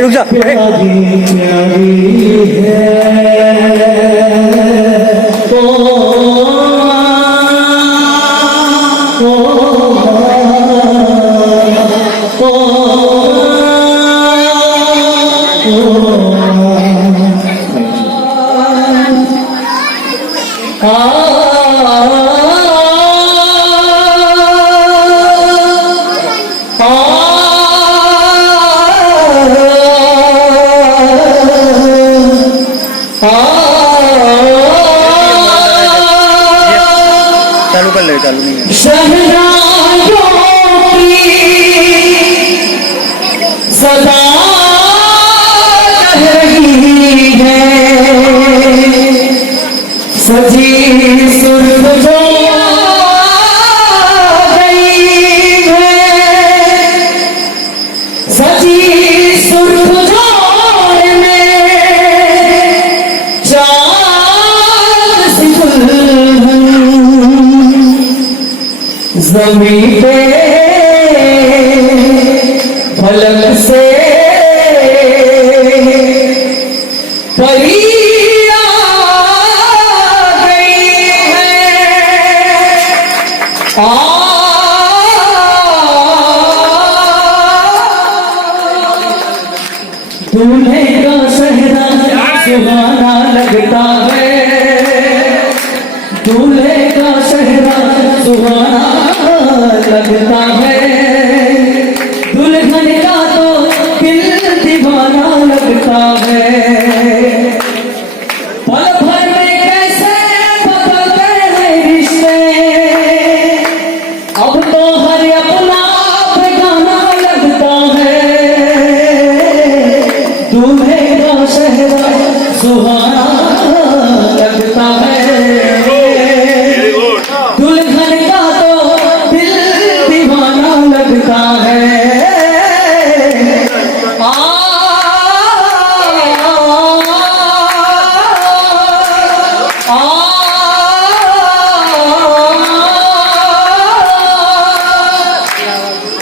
रुक जा। चालू कर ले, चालू नहीं है। शहनाइयों की सदा कह रही है, सजी सुर्ख जो गई है, सजी सुर्ख जोड़ में चांद सी दुल्हन ज़मीं पे फलक से परी आ गई है। दूल्हे का सेहरा सुहाना लगता है, दूल्हे का सेहरा सुहाना लगता है, दुल्हन का तो दिल दीवाना लगता है। पल भर में कैसे बदलते हैं रिश्ते, अब तो हर अपना बेगाना लगता है। दूल्हे का सेहरा सुहाना लगता है, दुल्हन का तो दिल दीवाना लगता है।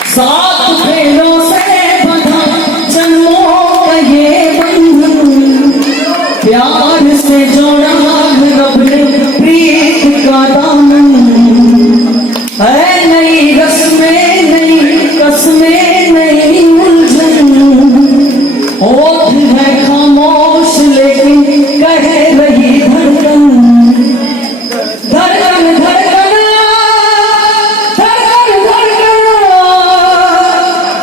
सात फेरों से बंधा जन्मों का ये बंधन, प्यार से जोड़ा रब ने प्रीत का दामन। है नई रस्में नई कसमें नई उलझन, होठ है खामोश लेकिन कह रही धड़कन। धड़कन धड़कन धड़कन धड़कन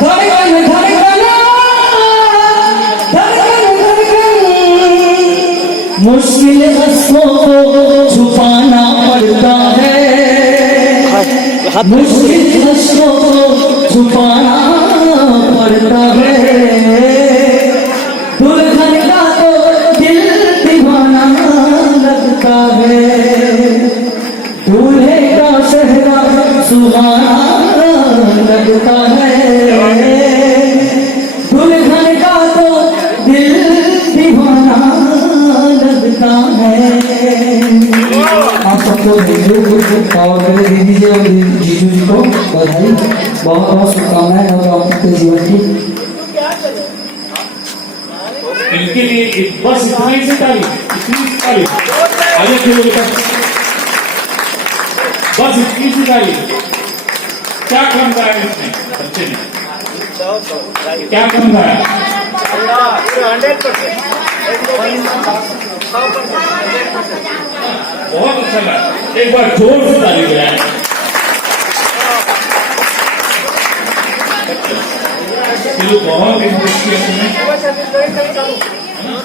धड़कन धड़कन धड़कन धड़कन। मुश्किल हंसों को छुपाना पड़ता है, मुश्किल हंसों को छुपाना पड़ता है। दुल्हन का तो दिल दीवाना लगता है, दूल्हे का सेहरा सुहाना लगता है, दुल्हन का तो दिल दीवाना लगता है। आप सबको पावर दे दीजिए और जीजू जी को बधाई, बहुत बहुत शुभकामनाएं और आपके जीवन की। इनके लिए बस इतना ही से तारीफ, इतनी सी तारीफ। आगे खेलो बेटा, बस इतनी सी तारीफ। क्या क्रम कराया इसने बच्चे ने, क्या क्रम कराया? 100%। बहुत अच्छा लगा, एक बार जोर से तारीफ कराया। बहुत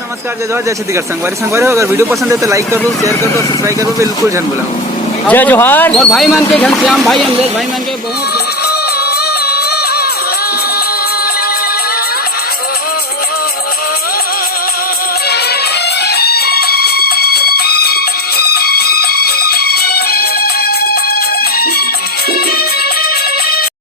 नमस्कार, जय जोहार, जय छत्तीसगढ़। संगवारी हो, अगर वीडियो पसंद है तो लाइक कर दो, शेयर कर दो, सब्सक्राइब कर दो, बिल्कुल जन बोला। जय जोहार। और भाई मान के घनश्याम भाई, अमलेश भाई मान के